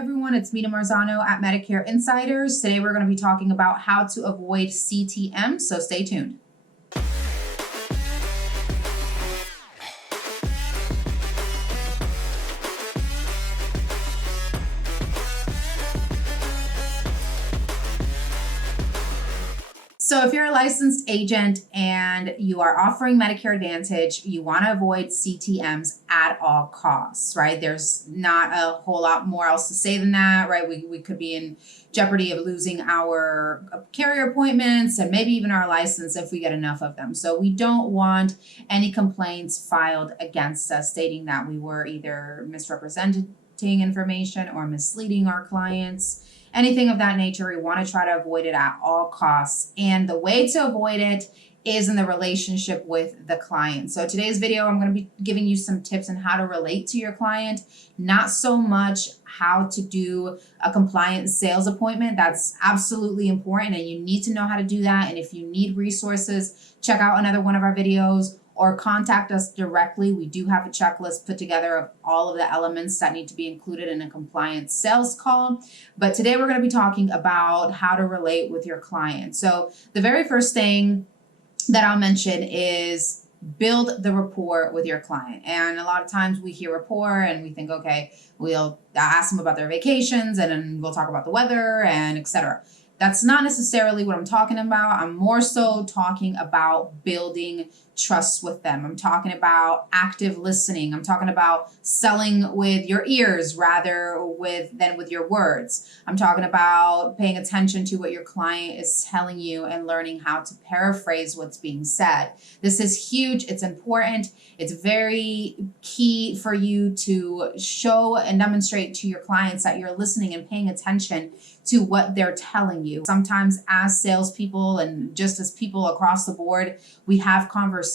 everyone, it's Mina Marzano at Medicare Insiders. Today we're going to be talking about how to avoid CTM, so stay tuned. So if you're a licensed agent and you are offering Medicare Advantage, you want to avoid CTMs at all costs, right? There's not a whole lot more else to say than that, right? We could be in jeopardy of losing our carrier appointments and maybe even our license if we get enough of them. So we don't want any complaints filed against us stating that we were either misrepresenting information or misleading our clients. Anything of that nature, we want to try to avoid it at all costs. And the way to avoid it is in the relationship with the client. So today's video, I'm going to be giving you some tips on how to relate to your client, not so much how to do a compliant sales appointment. That's absolutely important and you need to know how to do that. And if you need resources, check out another one of our videos or contact us directly. We do have a checklist put together of all of the elements that need to be included in a compliant sales call. But today we're going to be talking about how to relate with your client. So the very first thing that I'll mention is build the rapport with your client. And a lot of times we hear rapport and we think, okay, we'll ask them about their vacations and then we'll talk about the weather and etc. That's not necessarily what I'm talking about. I'm more so talking about building trust with them. I'm talking about active listening. I'm talking about selling with your ears rather than with your words. I'm talking about paying attention to what your client is telling you and learning how to paraphrase what's being said. This is huge. It's important. It's very key for you to show and demonstrate to your clients that you're listening and paying attention to what they're telling you. Sometimes as salespeople and just as people across the board, we have conversations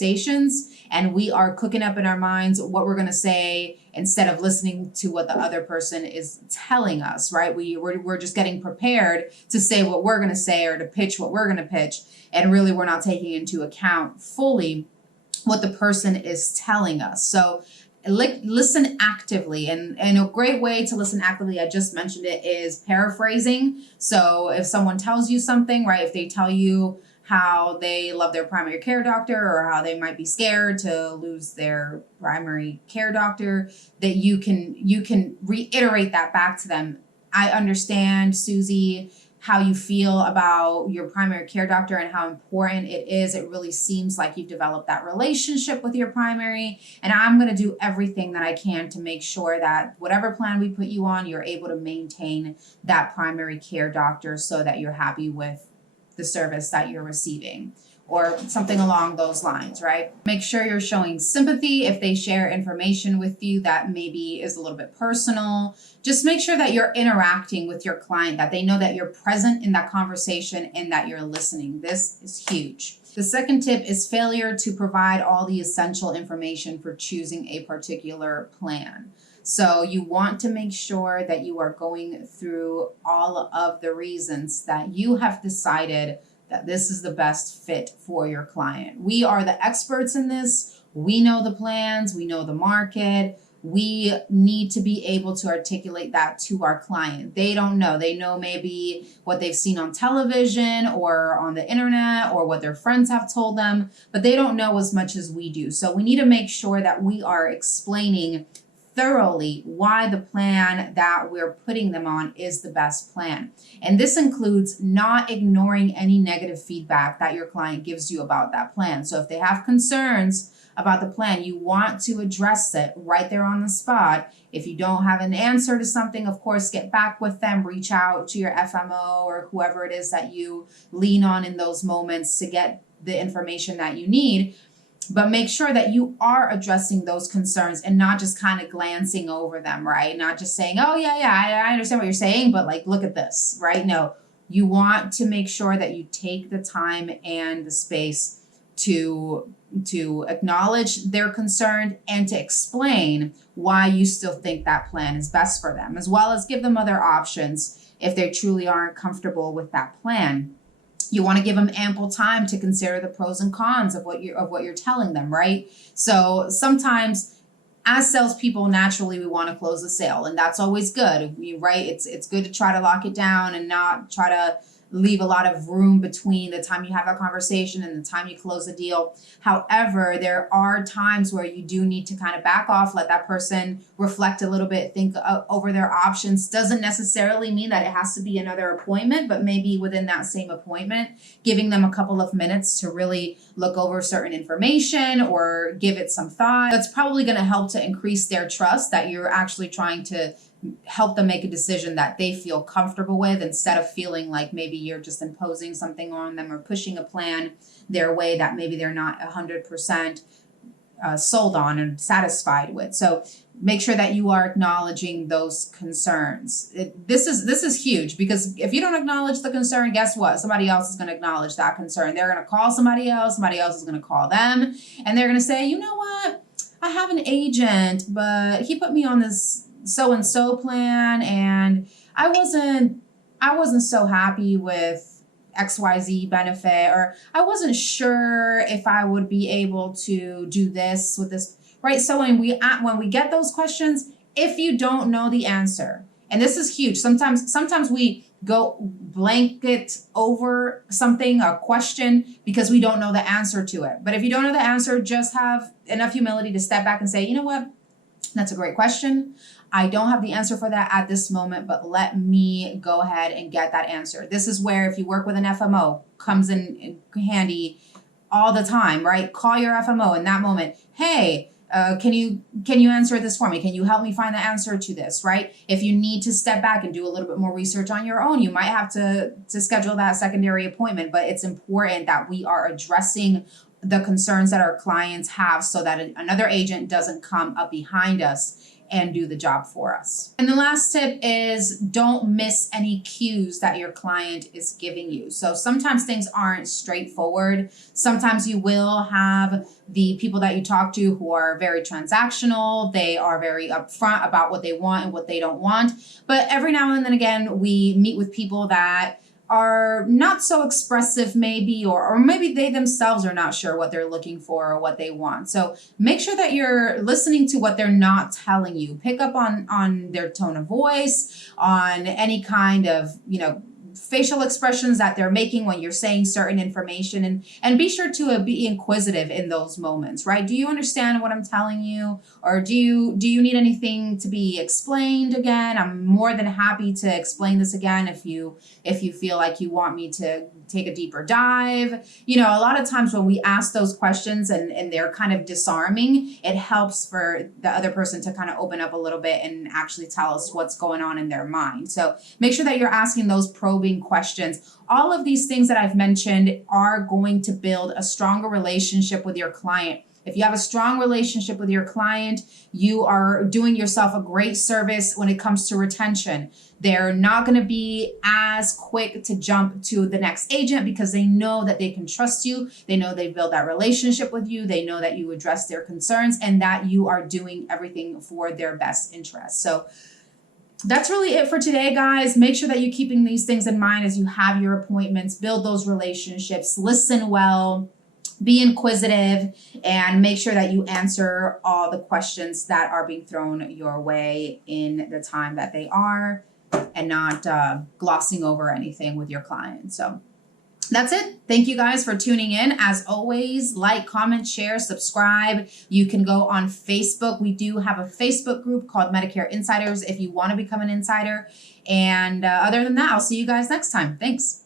and we are cooking up in our minds what we're going to say instead of listening to what the other person is telling us, right? We're just getting prepared to say what we're going to say or to pitch what we're going to pitch. And really we're not taking into account fully what the person is telling us. So listen actively, and a great way to listen actively, I just mentioned it, is paraphrasing. So if someone tells you something, right, if they tell you how they love their primary care doctor or how they might be scared to lose their primary care doctor, that you can reiterate that back to them. I understand, Susie, how you feel about your primary care doctor and how important it is. It really seems like you've developed that relationship with your primary, and I'm going to do everything that I can to make sure that whatever plan we put you on, you're able to maintain that primary care doctor so that you're happy with the service that you're receiving, or something along those lines, right? Make sure you're showing sympathy if they share information with you that maybe is a little bit personal. Just make sure that you're interacting with your client, that they know that you're present in that conversation and that you're listening. This is huge. The second tip is failure to provide all the essential information for choosing a particular plan. So you want to make sure that you are going through all of the reasons that you have decided that this is the best fit for your client. We are the experts in this. We know the plans, we know the market. We need to be able to articulate that to our client. They don't know. They know maybe what they've seen on television or on the internet or what their friends have told them, but they don't know as much as we do. So we need to make sure that we are explaining thoroughly why the plan that we're putting them on is the best plan. And this includes not ignoring any negative feedback that your client gives you about that plan. So if they have concerns about the plan, you want to address it right there on the spot. If you don't have an answer to something, of course, get back with them, reach out to your FMO or whoever it is that you lean on in those moments to get the information that you need. But make sure that you are addressing those concerns and not just kind of glancing over them, right? Not just saying, oh, yeah, I understand what you're saying, but like, look at this, right? No, you want to make sure that you take the time and the space to acknowledge their concern and to explain why you still think that plan is best for them, as well as give them other options if they truly aren't comfortable with that plan. You want to give them ample time to consider the pros and cons of what you're telling them, right? So sometimes as salespeople, naturally we want to close the sale, and that's always good. Right? It's good to try to lock it down and not try to leave a lot of room between the time you have that conversation and the time you close the deal. However, there are times where you do need to kind of back off, let that person reflect a little bit, think over their options. Doesn't necessarily mean that it has to be another appointment, but maybe within that same appointment, giving them a couple of minutes to really look over certain information or give it some thought. That's probably going to help to increase their trust that you're actually trying to help them make a decision that they feel comfortable with, instead of feeling like maybe you're just imposing something on them or pushing a plan their way that maybe they're not 100% sold on and satisfied with. So make sure that you are acknowledging those concerns. This is huge, because if you don't acknowledge the concern, guess what? Somebody else is going to acknowledge that concern. They're going to call somebody else is going to call them, and they're going to say, you know what? I have an agent, but he put me on this so-and-so plan, and I wasn't so happy with XYZ benefit, or I wasn't sure if I would be able to do this with this, right? So when we get those questions, if you don't know the answer, and this is huge, sometimes we go blanket over something, a question, because we don't know the answer to it. But if you don't know the answer, just have enough humility to step back and say, you know what? That's a great question. I don't have the answer for that at this moment, but let me go ahead and get that answer. This is where, if you work with an FMO, comes in handy all the time, right? Call your FMO in that moment. Hey, can you answer this for me? Can you help me find the answer to this, right? If you need to step back and do a little bit more research on your own, you might have to schedule that secondary appointment, but it's important that we are addressing the concerns that our clients have so that another agent doesn't come up behind us and do the job for us. And the last tip is, don't miss any cues that your client is giving you. So sometimes things aren't straightforward. Sometimes you will have the people that you talk to who are very transactional. They are very upfront about what they want and what they don't want. But every now and then again, we meet with people that are not so expressive maybe, or maybe they themselves are not sure what they're looking for or what they want. So make sure that you're listening to what they're not telling you. Pick up on their tone of voice, on any kind of, facial expressions that they're making when you're saying certain information, and be sure to be inquisitive in those moments, right? Do you understand what I'm telling you? Or do you need anything to be explained again? I'm more than happy to explain this again if you feel like you want me to take a deeper dive. A lot of times when we ask those questions and they're kind of disarming, it helps for the other person to kind of open up a little bit and actually tell us what's going on in their mind. So make sure that you're asking those probing questions. All of these things that I've mentioned are going to build a stronger relationship with your client. If you have a strong relationship with your client, you are doing yourself a great service when it comes to retention. They're not going to be as quick to jump to the next agent because they know that they can trust you. They know they build that relationship with you. They know that you address their concerns and that you are doing everything for their best interest. So that's really it for today, guys. Make sure that you're keeping these things in mind as you have your appointments. Build those relationships, listen well, be inquisitive, and make sure that you answer all the questions that are being thrown your way in the time that they are, and not glossing over anything with your client. So that's it. Thank you guys for tuning in. As always, like, comment, share, subscribe. You can go on Facebook. We do have a Facebook group called Medicare Insiders if you want to become an insider. And other than that, I'll see you guys next time. Thanks.